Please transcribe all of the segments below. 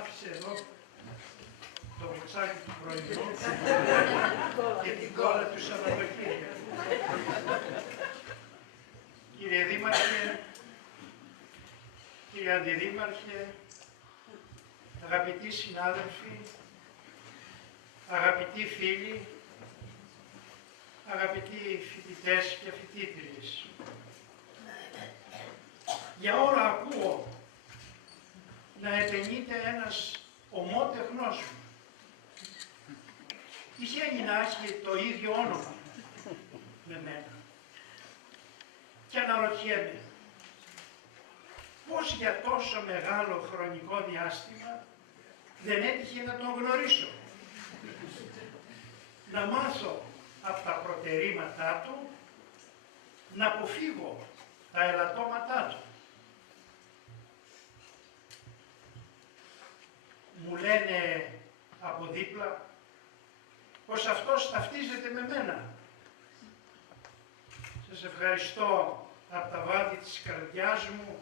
άφησε εδώ το μπουτσάκι του πρωινού και την κόλλα του Σαββατοκύριακου. Κύριε Δήμαρχε, κύριε Αντιδήμαρχε, αγαπητοί συνάδελφοι, αγαπητοί φίλοι, αγαπητοί φοιτητές και φοιτήτριες, για ώρα ακούω να επενείται ένας ομότεχνός μου. Τυχαίνει να έχει το ίδιο όνομα με μένα. Και αναρωτιέμαι, πώς για τόσο μεγάλο χρονικό διάστημα δεν έτυχε να τον γνωρίσω. Να μάθω από τα προτερήματά του, να αποφύγω τα ελαττώματά του. Μου λένε από δίπλα πως αυτός ταυτίζεται με μένα. Σας ευχαριστώ από τα βάθη της καρδιάς μου,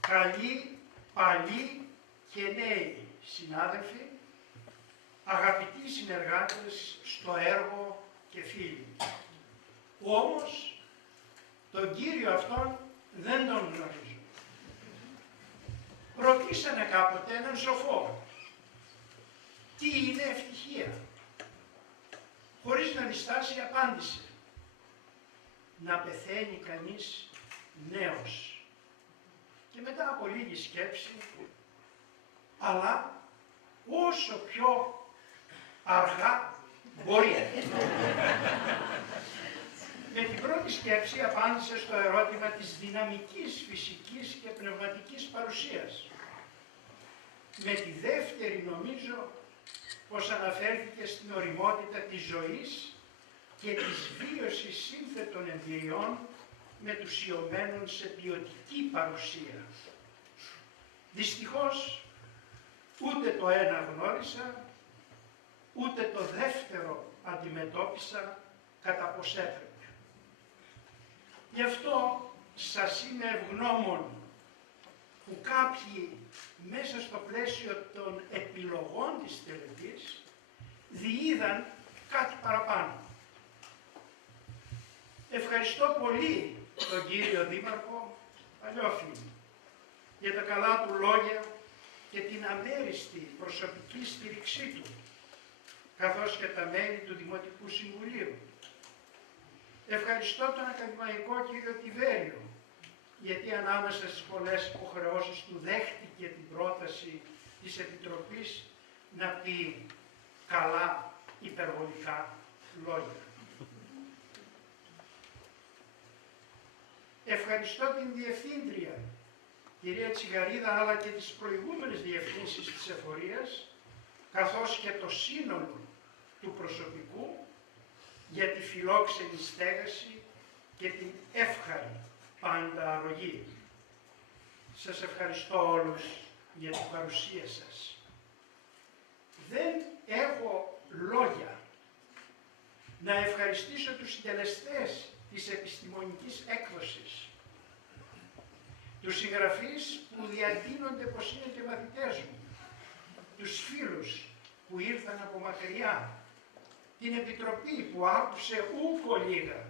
καλοί, παλιοί και νέοι συνάδελφοι, αγαπητοί συνεργάτες στο έργο και φίλοι. Όμως, τον κύριο αυτόν δεν τον γνωρίζω. Ρωτήσανε κάποτε έναν σοφό, τι είναι ευτυχία. Χωρίς να διστάσει απάντησε, να πεθαίνει κανείς νέος. Και μετά από λίγη σκέψη, αλλά όσο πιο αργά μπορεί. Με την πρώτη σκέψη απάντησε στο ερώτημα της δυναμικής φυσικής και πνευματικής παρουσίας. Με τη δεύτερη νομίζω πως αναφέρθηκε στην ωριμότητα της ζωής και της βίωσης σύνθετων εμπειριών μετουσιωμένων σε ποιοτική παρουσία. Δυστυχώς, ούτε το ένα γνώρισα, ούτε το δεύτερο αντιμετώπισα κατά πως έπρεπε. Γι' αυτό σας είμαι ευγνώμων που κάποιοι μέσα στο πλαίσιο των επιλογών της τελετής διείδαν κάτι παραπάνω. Ευχαριστώ πολύ τον κύριο Δήμαρχο Παλιόφιλη για τα καλά του λόγια και την αμέριστη προσωπική στήριξή του, καθώς και τα μέλη του Δημοτικού Συμβουλίου. Ευχαριστώ τον ακαδημαϊκό κύριο Τιβέριο, γιατί ανάμεσα στις πολλές υποχρεώσεις του δέχτηκε την πρόταση της Επιτροπής να πει καλά υπερβολικά λόγια. Ευχαριστώ την Διευθύντρια, κυρία Τσιγαρίδα, αλλά και τις προηγούμενες διευθύνσεις της εφορίας, καθώς και το σύνολο του προσωπικού, για τη φιλόξενη στέγαση και την εύχαρη πάντα αρρωγή. Σας ευχαριστώ όλους για την παρουσία σας. Δεν έχω λόγια να ευχαριστήσω τους συντελεστές της επιστημονικής έκδοσης, τους συγγραφείς που διατείνονται πως είναι και μαθητές μου, τους φίλους που ήρθαν από μακριά, την Επιτροπή που άκουσε ούκο λίγα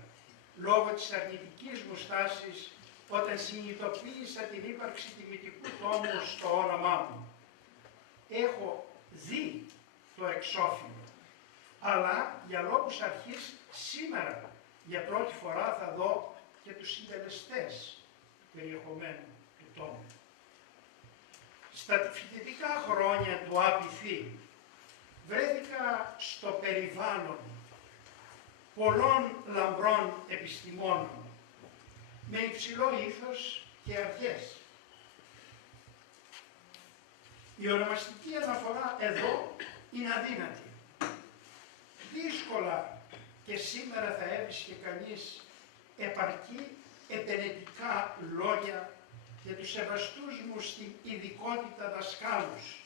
λόγω της αρνητικής μου στάσης όταν συνειδητοποίησα την ύπαρξη τιμητικού τόμου στο όνομά μου. Έχω δει το εξώφυλλο, αλλά για λόγους αρχής σήμερα για πρώτη φορά θα δω και τους συντελεστές του περιεχομένου του τόμου. Στα φοιτητικά χρόνια του ΑΠΙΘΗ βρέθηκα στο περιβάλλον πολλών λαμπρών επιστημόνων με υψηλό ήθος και αρχές. Η ονομαστική αναφορά εδώ είναι αδύνατη. Δύσκολα και σήμερα θα έβρισκε κανείς επαρκή επενετικά λόγια για τους σεβαστούς μου στην ειδικότητα δασκάλους.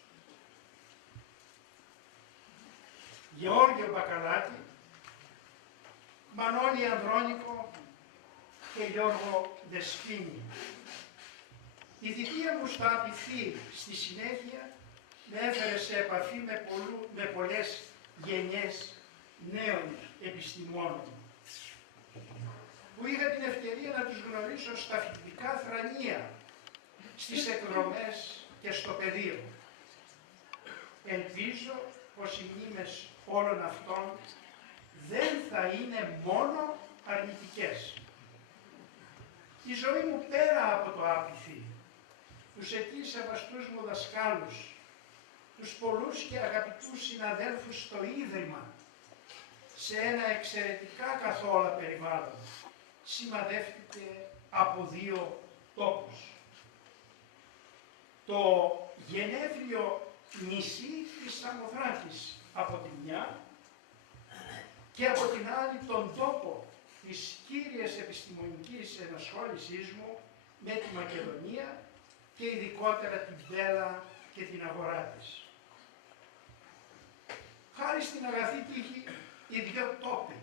Γεώργιο Μπακαλάτη, Μανώλη Ανδρώνικο και Γιώργο Δεσπίνη. Η θητεία μου στο ΑΠΙΘΗ στη συνέχεια με έφερε σε επαφή με πολλές γενιές νέων επιστημόνων, που είχα την ευκαιρία να τους γνωρίσω στα φοιτητικά θρανία, στις εκδρομές και στο πεδίο. Ελπίζω πως οι μνήμες όλων αυτών δεν θα είναι μόνο αρνητικές. Η ζωή μου πέρα από το άπηθι, τους εκεί σεβαστούς μου δασκάλους, τους πολλούς και αγαπητούς συναδέλφους στο Ίδρυμα, σε ένα εξαιρετικά καθόλα περιβάλλον, σημαδεύτηκε από δύο τόπους. Το γενέθλιο νησί της Σαμοθράκης από τη μια και από την άλλη τον τόπο της κύριας επιστημονικής ενασχόλησής μου με τη Μακεδονία και ειδικότερα την Πέλα και την αγορά της. Χάρη στην αγαθή τύχη, οι δύο τόποι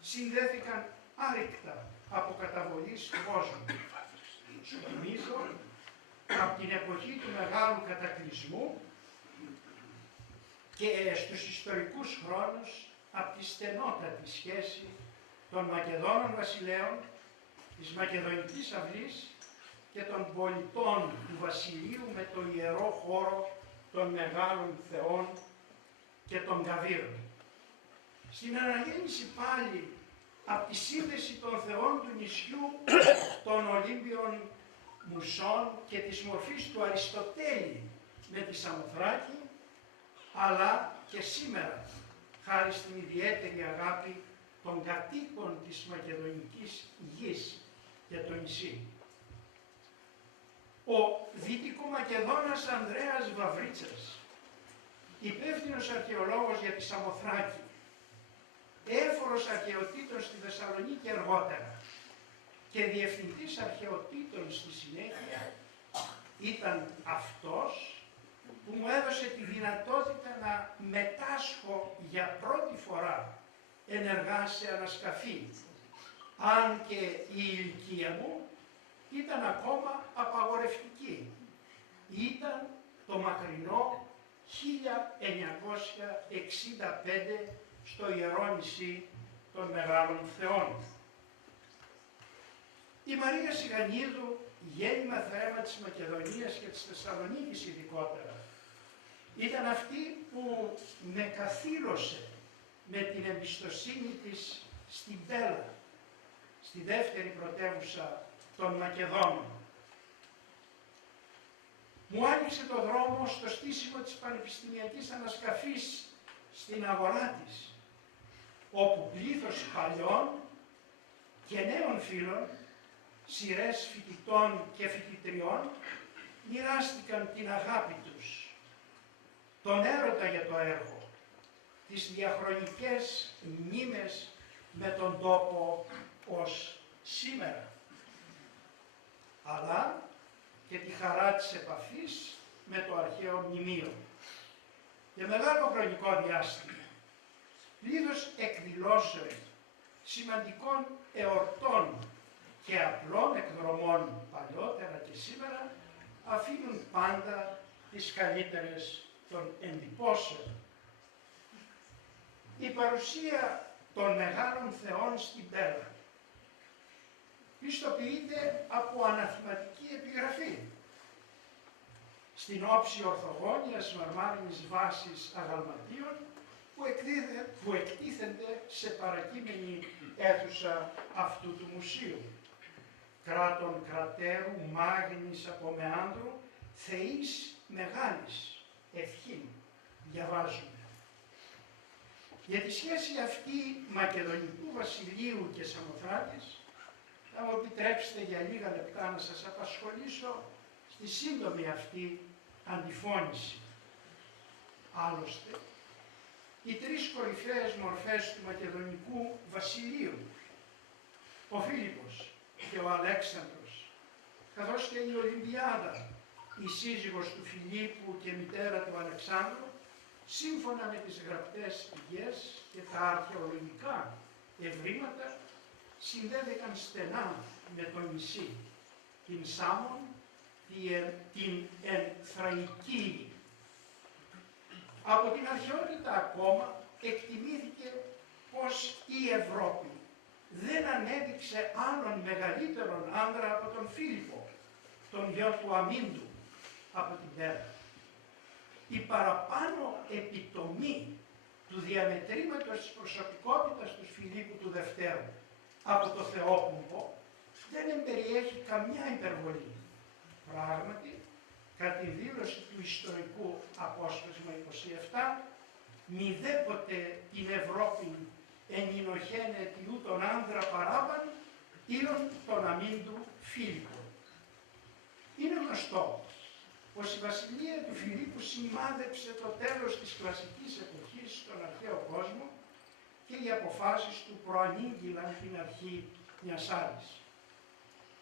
συνδέθηκαν άρρηκτα από καταβολής κόσμου. Σου θυμίζω, από την εποχή του Μεγάλου Κατακλυσμού και στους ιστορικούς χρόνους, από τη στενότατη σχέση των Μακεδόνων βασιλέων, της Μακεδονικής Αυλής και των πολιτών του βασιλείου με το ιερό χώρο των μεγάλων θεών και των καβύρων. Στην αναγέννηση πάλι από τη σύνδεση των θεών του νησιού, των Ολύμπιων Μουσών και της μορφής του Αριστοτέλη με τη Σαμοθράκη, αλλά και σήμερα, χάρη στην ιδιαίτερη αγάπη των κατοίκων της Μακεδονικής γης για το νησί. Ο Δυτικομακεδόνας Ανδρέας Βαβρίτσας, υπεύθυνος αρχαιολόγος για τη Σαμοθράκη, έφορος αρχαιοτήτων στη Θεσσαλονίκη αργότερα και διευθυντής αρχαιοτήτων στη συνέχεια, ήταν αυτός που μου έδωσε τη δυνατότητα να μετάσχω για πρώτη φορά ενεργά σε ανασκαφή, αν και η ηλικία μου ήταν ακόμα απαγορευτική. Ήταν το μακρινό 1965 στο Ιερό Νησί των Μεγάλων Θεών. Η Μαρία Σιγανίδου, γέννημα θρέμα της Μακεδονίας και της Θεσσαλονίκης ειδικότερα, ήταν αυτή που με καθήλωσε με την εμπιστοσύνη της στην Πέλα, στη δεύτερη πρωτεύουσα των Μακεδόνων. Μου άνοιξε το δρόμο στο στήσιμο της πανεπιστημιακής ανασκαφής στην αγορά της, όπου πλήθος παλιών και νέων φίλων, σειρές φοιτητών και φοιτητριών, μοιράστηκαν την αγάπη τους, τον έρωτα για το έργο, τις διαχρονικές μνήμες με τον τόπο ως σήμερα, αλλά και τη χαρά της επαφής με το αρχαίο μνημείο. Για μεγάλο χρονικό διάστημα, πλήθος εκδηλώσεων, σημαντικών εορτών και απλών εκδρομών παλιότερα και σήμερα αφήνουν πάντα τις καλύτερες των εντυπώσεων. Η παρουσία των μεγάλων θεών στην Πέλα πιστοποιείται από αναθηματική επιγραφή στην όψη ορθογώνιας μαρμάρινης βάσης αγαλματίων που εκτίθενται σε παρακείμενη αίθουσα αυτού του μουσείου. Κράτων κρατέρου μάγνης από μεάνδρου, θεής μεγάλης ευχήν, διαβάζουμε. Για τη σχέση αυτή Μακεδονικού Βασιλείου και Σαμοθράκης, θα μου επιτρέψετε για λίγα λεπτά να σας απασχολήσω στη σύντομη αυτή αντιφώνηση. Άλλωστε, οι τρεις κορυφαίες μορφές του Μακεδονικού Βασιλείου, ο Φίλιππος και ο Αλέξανδρος, καθώς και η Ολυμπιάδα, η σύζυγος του Φιλίππου και μητέρα του Αλεξάνδρου, σύμφωνα με τις γραπτές πηγές και τα αρχαιολογικά ευρήματα, συνδέθηκαν στενά με το νησί, την Σάμον, την Ενθραϊκή Από την αρχαιότητα ακόμα εκτιμήθηκε πως η Ευρώπη δεν ανέδειξε άλλον μεγαλύτερον άνδρα από τον Φίλιππο, τον γιο του Αμίντου, από την Πέρα. Η παραπάνω επιτομή του διαμετρήματος της προσωπικότητας του Φιλίππου του Δευτέρου από το Θεόπουλο δεν εμπεριέχει καμιά υπερβολή. Πράγματι, κατά τη δήλωση του ιστορικού Απόσπασμα 27, μηδέποτε την Ευρώπη ενηνοχαίνεται ούτων άνδρα παράβαν ίον τον αμύντου Φίλιππο. Είναι γνωστό πως η βασιλεία του Φιλίππου σημάδεψε το τέλος της κλασικής εποχής στον αρχαίο κόσμο και οι αποφάσεις του προανήγγυλαν την αρχή μιας άλλης.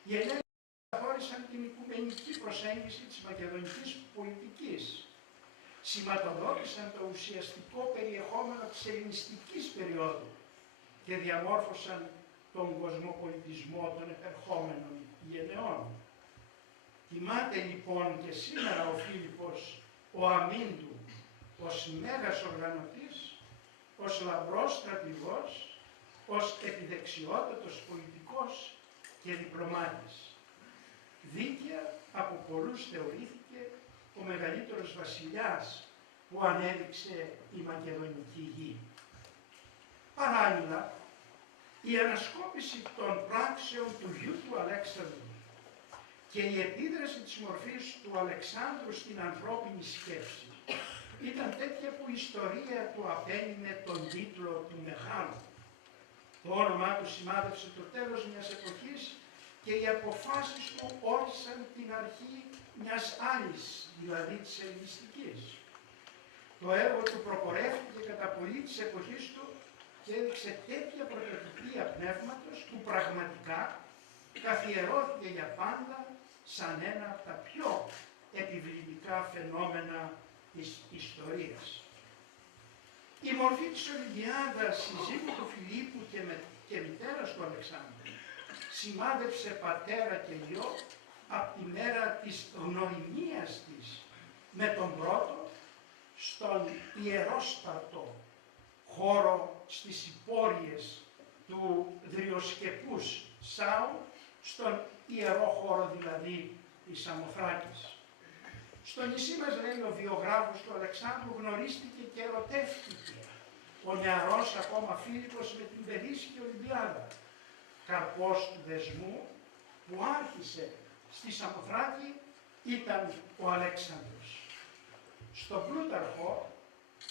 Οι Ελλήνες καθόρισαν την οικουμενική προσέγγιση της μακεδονικής πολιτικής, σηματοδότησαν το ουσιαστικό περιεχόμενο της ελληνιστικής περίοδου και διαμόρφωσαν τον κοσμοπολιτισμό των επερχόμενων γενεών. Τιμάται λοιπόν και σήμερα ο Φίλιππος ο Αμίντου ως μέγας οργανωτής, ως λαμπρός στρατηγός, ως επιδεξιότατος πολιτικός και διπλωμάτης. Δίκαια από πολλούς θεωρήθηκε ο μεγαλύτερος βασιλιάς που ανέδειξε η μακεδονική γη. Παράλληλα, η ανασκόπηση των πράξεων του γιου του Αλέξανδρου και η επίδραση της μορφής του Αλεξάνδρου στην ανθρώπινη σκέψη ήταν τέτοια που η ιστορία του απένινε τον τίτλο του Μεγάλου. Το όνομά του σημάδεψε το τέλος μιας εποχής και οι αποφάσεις του όρισαν την αρχή μιας άλλης, δηλαδή της ελληνιστικής. Το έργο του προπορεύτηκε κατά πολύ της εποχής του και έδειξε τέτοια πρωτοτυπία πνεύματος που πραγματικά καθιερώθηκε για πάντα σαν ένα από τα πιο επιβλητικά φαινόμενα της ιστορίας. Η μορφή της Ολυμπιάδας συζύγου του Φιλίππου και μητέρας του Αλεξάνδρου σημάδεψε πατέρα και γιο από τη μέρα της γνωριμίας της με τον πρώτο στον ιερόστατο χώρο στις υπόρειες του δριοσκεπούς Σάου, στον ιερό χώρο δηλαδή της Σαμοθράκης. Στο νησί μας, λέει ο βιογράφος του Αλεξάνδρου, γνωρίστηκε και ερωτεύτηκε ο νεαρός ακόμα Φίλιππος με την περίσσικη Ολυμπιάδα, καρπός του δεσμού που άρχισε στη Σαμοθράκη ήταν ο Αλέξανδρος. Στον Πλούταρχο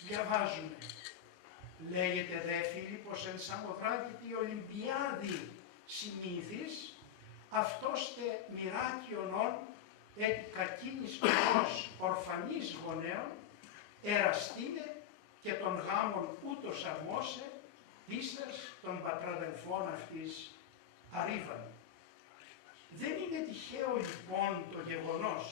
διαβάζουμε, λέγεται δε Φίλιππος εν Σαμοθράκη τη Ολυμπιάδη συνήθις, αυτός τε μοιράκιον όν έτι κακίνης ως ορφανής γονέων, εραστήνε και των γάμων ούτως αρμόσε, πίστας των πατραδελφών αυτής αρρίβαν. Δεν είναι τυχαίο λοιπόν το γεγονός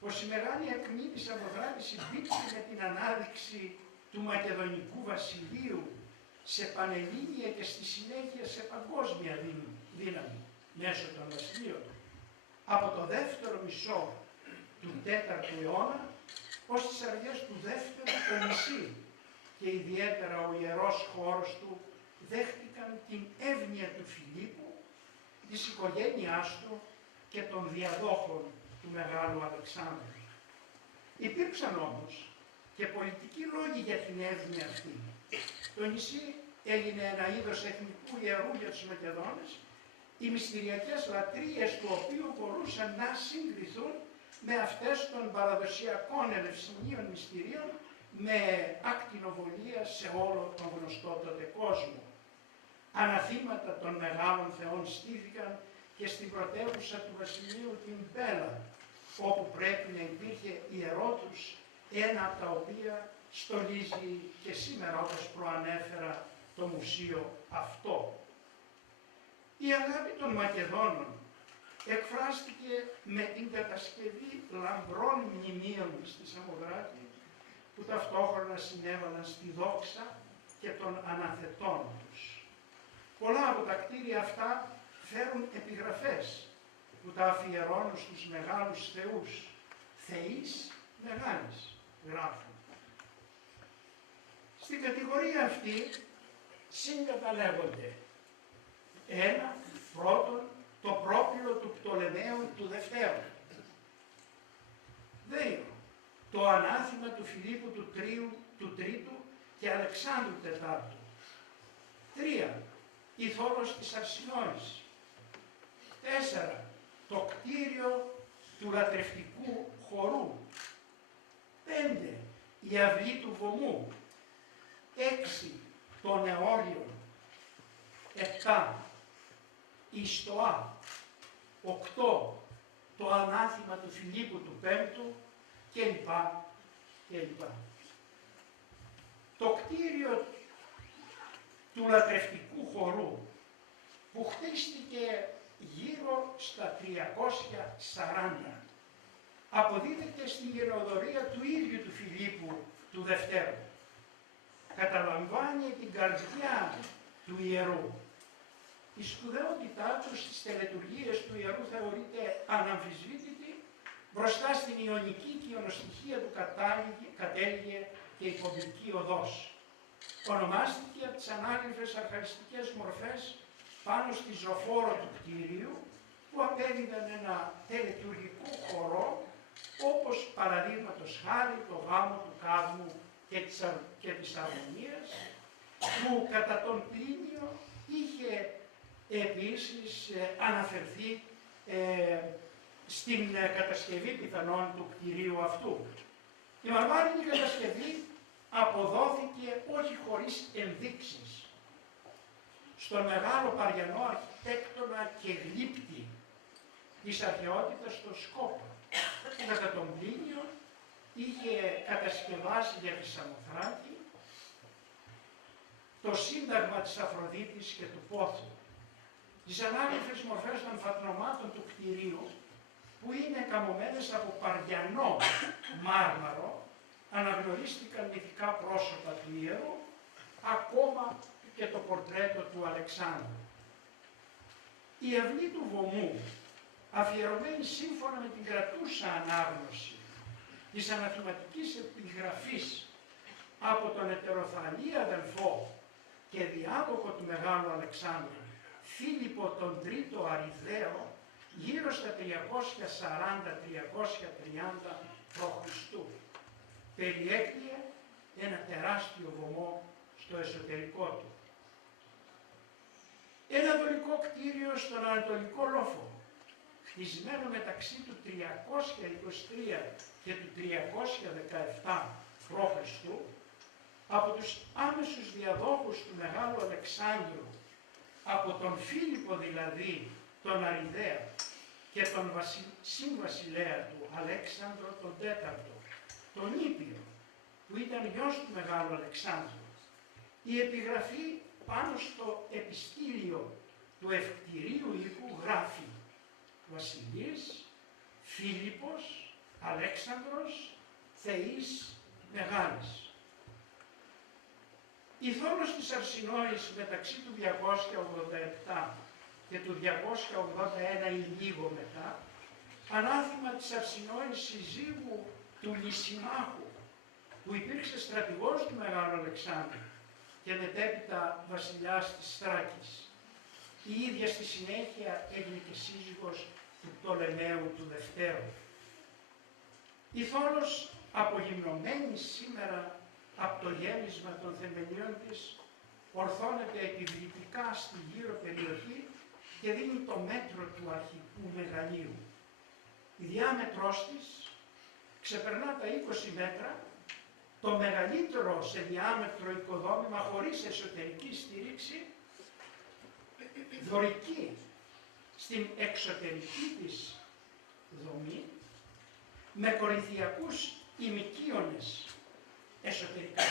πως η μεγάλη ακμή της Σαμοθράκης συμπίπτει με την ανάδειξη του Μακεδονικού Βασιλείου σε πανελλήνια και στη συνέχεια σε παγκόσμια δύναμη μέσω των βασιλείων. Από το δεύτερο μισό του 4ου αιώνα ως τις αργές του δεύτερου το νησί και ιδιαίτερα ο ιερός χώρος του δέχτηκαν την εύνοια του Φιλίππου, της οικογένειάς του και των διαδόχων του Μεγάλου Αλεξάνδρου. Υπήρξαν όμως και πολιτικοί λόγοι για την εύνοια αυτή. Το νησί έγινε ένα είδος εθνικού ιερού για τους Μακεδόνες, οι μυστηριακές λατρείες του οποίου μπορούσαν να συγκριθούν με αυτές των παραδοσιακών ελευσινίων μυστηρίων με ακτινοβολία σε όλο τον γνωστό τότε κόσμο. Αναθήματα των μεγάλων θεών στήθηκαν και στην πρωτεύουσα του βασιλείου την Πέλα, όπου πρέπει να υπήρχε ιερότους, ένα από τα οποία στολίζει και σήμερα, όπως προανέφερα, το μουσείο αυτό. Η αγάπη των Μακεδόνων εκφράστηκε με την κατασκευή λαμπρών μνημείων στη Σαμοθράκη, που ταυτόχρονα συνέβαλαν στη δόξα και των αναθετών τους. Πολλά από τα κτίρια αυτά φέρουν επιγραφές που τα αφιερώνουν στους μεγάλους θεούς. Θεείς μεγάλης, γράφουν. Στην κατηγορία αυτή συγκαταλέγονται ένα, πρώτον, το πρόπυλο του Πτολεμαίου του Δευτέρου. Δύο, το ανάθημα του Φιλίππου του Τρίτου και Αλεξάνδρου Τετάρτου. Τρία, η θόλος της Αρσινόης. 4. Το κτίριο του λατρευτικού χορού. 5. Η αυλή του βωμού. 6. Το νεόριο. 7. Η στοά. 8. Το ανάθημα του Φιλίππου του Πέμπτου κλπ. Το κτίριο του λατρευτικού χορού που χτίστηκε γύρω στα 340 αποδίδεται στην γενεοδορία του ίδιου του Φιλίππου του Δευτέρου. Καταλαμβάνει την καρδιά του ιερού. Η σπουδαιότητά του στις τελετουργίες του ιερού θεωρείται αναμφισβήτητη μπροστά στην ιωνική και ιονοστοιχεία του κατέληγε και η κομβική οδός. Ονομάστηκε από τις ανάγλυφες αρχαριστικές μορφές πάνω στη ζωφόρο του κτίριου που απέδιδαν ένα τελετουργικό χορό όπως παραδείγματος χάρη το γάμο του κάδμου και της αρμονίας που κατά τον Πλίνιο είχε επίσης αναφερθεί στην κατασκευή πιθανόν του κτηρίου αυτού. Η μαρμάρινη κατασκευή αποδόθηκε όχι χωρίς ενδείξεις στον μεγάλο Παριανό αρχιτέκτονα και γλύπτη της αρχαιότητας στο Σκόπο, που κατά τον Πλίνιο είχε κατασκευάσει για τη Σαμοθράκη το σύνταγμα της Αφροδίτης και του Πόθου. Τις ανάγλυφες μορφές των φατνωμάτων του κτηρίου, που είναι καμωμένες από παριανό μάρμαρο, αναγνωρίστηκαν μυθικά πρόσωπα του ιερού, ακόμα και το πορτρέτο του Αλεξάνδρου. Η αυλή του βωμού, αφιερωμένη σύμφωνα με την κρατούσα ανάγνωση της αναθηματικής επιγραφής από τον ετεροθαλή αδελφό και διάδοχο του Μεγάλου Αλεξάνδρου, Φίλιππο τον Τρίτο Αριδαίο, γύρω στα 340-330 π.Χ. περιέκτηκε ένα τεράστιο βωμό στο εσωτερικό του. Ένα δωρικό κτίριο στον Ανατολικό Λόφο, χτισμένο μεταξύ του 323 και του 317 π.Χ. από τους άμεσους διαδόχους του Μεγάλου Αλεξάνδρου, από τον Φίλιππο δηλαδή τον Αριδαία και τον συμβασιλέα του Αλέξανδρο τον Τέταρτο, τον Ήπιο, που ήταν γιος του Μεγάλου Αλεξάνδρου. Η επιγραφή πάνω στο επιστήλιο του ευκτηρίου οίκου γράφει Βασιλής, Φίλιππος, Αλέξανδρος, Θεής Μεγάλης. Η θόλος της Αρσινόης μεταξύ του 287 και του 281 ή λίγο μετά, ανάθημα της Αρσινόης συζύγου του Λυσιμάχου, που υπήρξε στρατηγός του Μεγάλου Αλεξάνδρου και μετέπειτα βασιλιάς της Θράκης. Η ίδια στη συνέχεια έγινε και σύζυγος του Πτολεμαίου του Δευτέρου. Η θόλος, απογυμνωμένη σήμερα από το γέμισμα των θεμελιών της, ορθώνεται επιβλητικά στη γύρω περιοχή και δίνει το μέτρο του αρχικού μεγαλείου. Η διάμετρός της ξεπερνά τα 20 μέτρα, το μεγαλύτερο σε διάμετρο οικοδόμημα χωρίς εσωτερική στήριξη, δωρική στην εξωτερική της δομή, με κορινθιακούς ημικίονες εσωτερικά.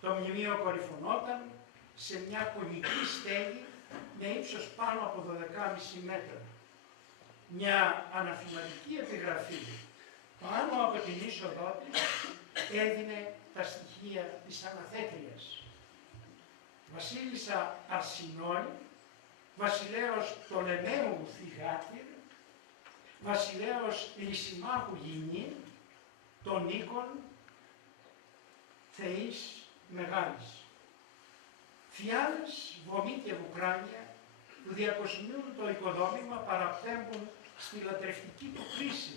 Το μνημείο κορυφωνόταν σε μια κονική στέγη με ύψος πάνω από 12,5 μέτρα. Μια αναθηματική επιγραφή πάνω από την είσοδό της έδινε τα στοιχεία της αναθέτριας. Βασίλισσα Αρσινόη, βασιλέως Πτολεμαίου Θυγάτηρ, βασιλέως Λυσιμάχου Γινή, των Νίκων, θεής μεγάλης. Φιάλες, βωμοί και βουκράνια που διακοσμούν το οικοδόμημα παραπέμπουν στη λατρευτική του κρίση,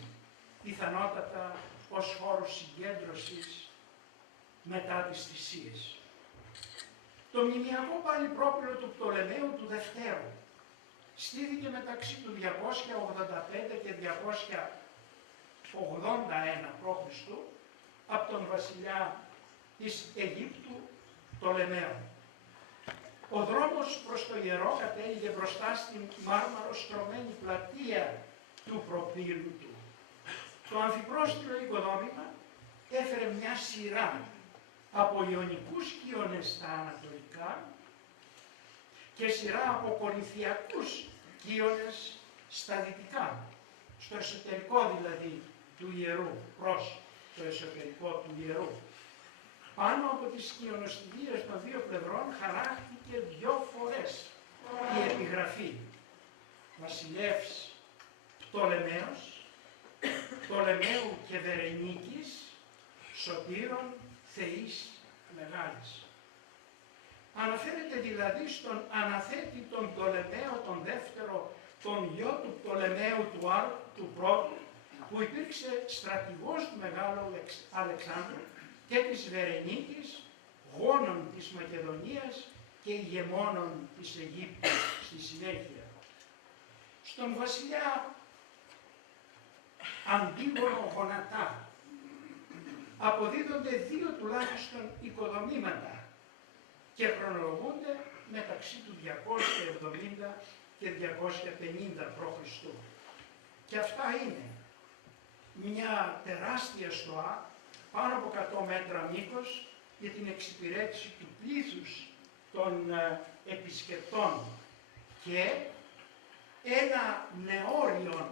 πιθανότατα ως χώρος συγκέντρωσης μετά τις θυσίες. Το μνημιακό πάλι πρόπυλο του Πτολεμαίου του Δευτέρου στήθηκε μεταξύ του 285 και 281 π.Χ. από τον βασιλιά της Αιγύπτου Πτολεμαίο. Ο δρόμος προς το ιερό κατέληγε μπροστά στην μάρμαρο στρωμένη πλατεία του προπύλου του. Το αμφιπρόστιλο οικοδόμημα έφερε μια σειρά από ιωνικούς κύονες στα ανατολικά και σειρά από κορινθιακούς κύονες στα δυτικά, στο εσωτερικό δηλαδή του ιερού, προς το εσωτερικό του ιερού. Πάνω από τις κοιονοστοιχίες των δύο πλευρών χαράχτηκε 2 φορές η επιγραφή Βασιλεύς Πτολεμαίος, Πτολεμαίου και Βερενίκης, Σωτήρων θεής μεγάλης. Αναφέρεται δηλαδή στον αναθέτη τον Πτολεμαίο τον δεύτερο, τον γιο του Πτολεμαίου του πρώτου, που υπήρξε στρατηγός του Μεγάλου Αλεξάνδρου και της Βερενίκης, γόνων της Μακεδονίας και ηγεμόνων της Αιγύπτου στη συνέχεια. Στον βασιλιά Αντίγονο Γονατά αποδίδονται 2 τουλάχιστον οικοδομήματα και χρονολογούνται μεταξύ του 270 και 250 π.Χ. Και αυτά είναι μια τεράστια στοά πάνω από 100 μέτρα μήκος για την εξυπηρέτηση του πλήθους των επισκεπτών και ένα νεόριον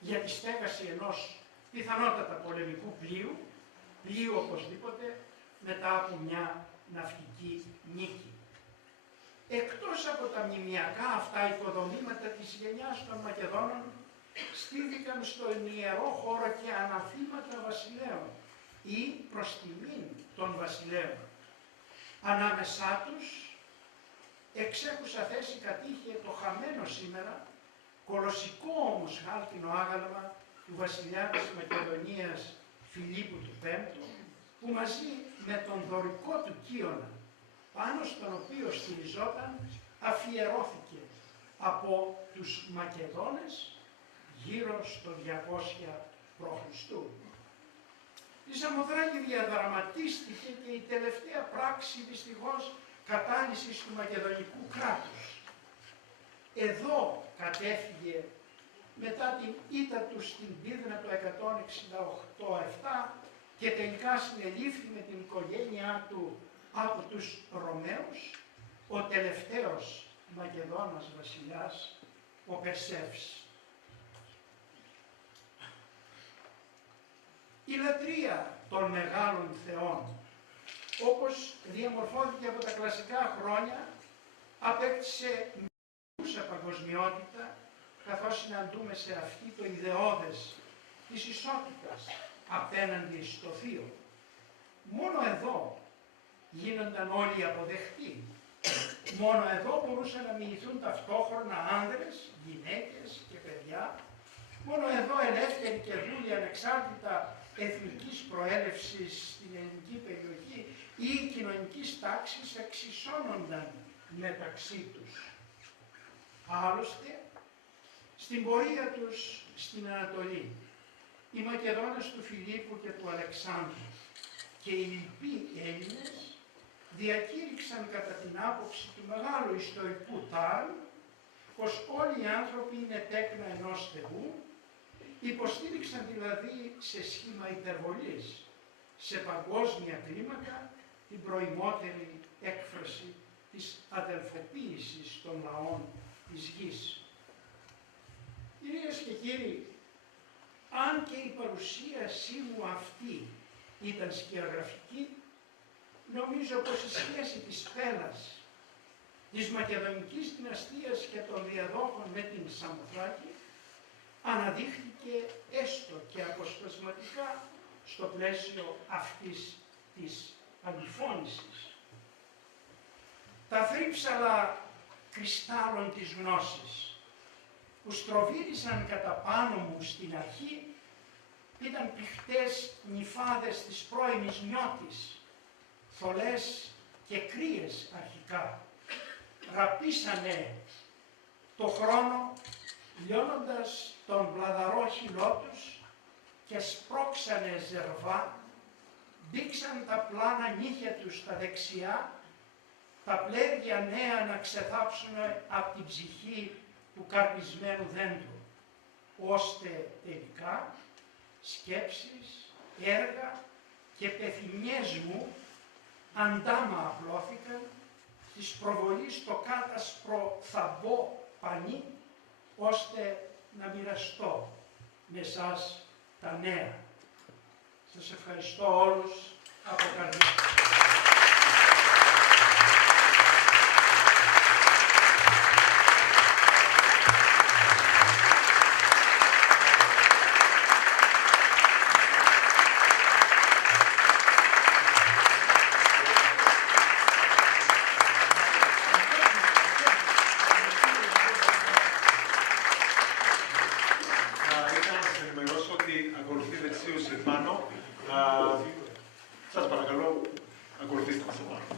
για τη στέγαση ενός πιθανότατα πολεμικού πλοίου οπωσδήποτε μετά από μια ναυτική νίκη. Εκτός από τα μνημιακά αυτά οικοδομήματα της γενιάς των Μακεδόνων, στήθηκαν στον ιερό χώρο και αναθήματα βασιλέων ή προς τιμήν των βασιλέων. Ανάμεσά τους εξέχουσα θέση κατήχε το χαμένο σήμερα, κολοσσικό όμως χάλκινο άγαλμα του βασιλιά της Μακεδονίας Φιλίππου του Πέμπτου, που μαζί με τον δωρικό του Κύωνα, πάνω στον οποίο στηριζόταν, αφιερώθηκε από τους Μακεδόνες γύρω στο 200 π.Χ. Η Σαμοθράκη διαδραματίστηκε και η τελευταία πράξη δυστυχώς κατάλυσης του μακεδονικού κράτους. Εδώ κατέφυγε μετά την ήττα του στην Πύδνα το 168-7 και τελικά συνελήφθη με την οικογένειά του από τους Ρωμαίους, ο τελευταίος Μακεδόνας βασιλιάς, ο Περσεύς. Η λατρεία των μεγάλων θεών, όπως διαμορφώθηκε από τα κλασικά χρόνια, απέκτησε μειούσα παγκοσμιότητα, καθώς συναντούμε σε αυτή το ιδεώδες της ισότητας απέναντι στο θείο. Μόνο εδώ γίνονταν όλοι αποδεκτοί. Μόνο εδώ μπορούσαν να μοιηθούν ταυτόχρονα άνδρες, γυναίκες και παιδιά. Μόνο εδώ ελεύθεροι και δούλοι ανεξάρτητα εθνικής προέλευσης στην ελληνική περιοχή ή κοινωνικής τάξης εξισώνονταν μεταξύ τους. Άλλωστε, στην πορεία τους στην Ανατολή, οι Μακεδόνες του Φιλίππου και του Αλεξάνδρου και οι λοιποί Έλληνες διακήρυξαν κατά την άποψη του μεγάλου ιστορικού Τάρου πως όλοι οι άνθρωποι είναι τέκνα ενός Θεού, υποστήριξαν δηλαδή σε σχήμα υπερβολής, σε παγκόσμια κλίμακα, την προημότερη έκφραση της αδελφοποίησης των λαών της γης. Κυρίες και κύριοι, αν και η παρουσίασή μου αυτή ήταν σκιαγραφική, νομίζω πως η σχέση της Πέλας, της Μακεδονικής δυναστείας και των διαδόχων με την Σαμοθράκη αναδείχθηκε έστω και αποσπασματικά στο πλαίσιο αυτής της αντιφώνησης. Τα θρύψαλα κρυστάλλων της γνώσης που στροβήριζαν κατά πάνω μου στην αρχή ήταν πηχτές νυφάδες της πρώιμης νιώτης, θολές και κρύες αρχικά. Ραπίσανε το χρόνο, λιώνοντας τον βλαδαρό χειλό τους και σπρώξανε ζερβά, δείξαν τα πλάνα νύχια τους στα δεξιά, τα πλέδια νέα να ξεθάψουν από την ψυχή του καρπισμένου δέντρου, ώστε τελικά σκέψεις, έργα και πεθυμιές μου αντάμα απλώθηκαν της προβολής στο κάτασπρο θαμπό πανί, ώστε να μοιραστώ με εσάς τα νέα. Σας ευχαριστώ όλους από καρδιά. Σας παρακαλώ, ακολουθήστε μας εδώ.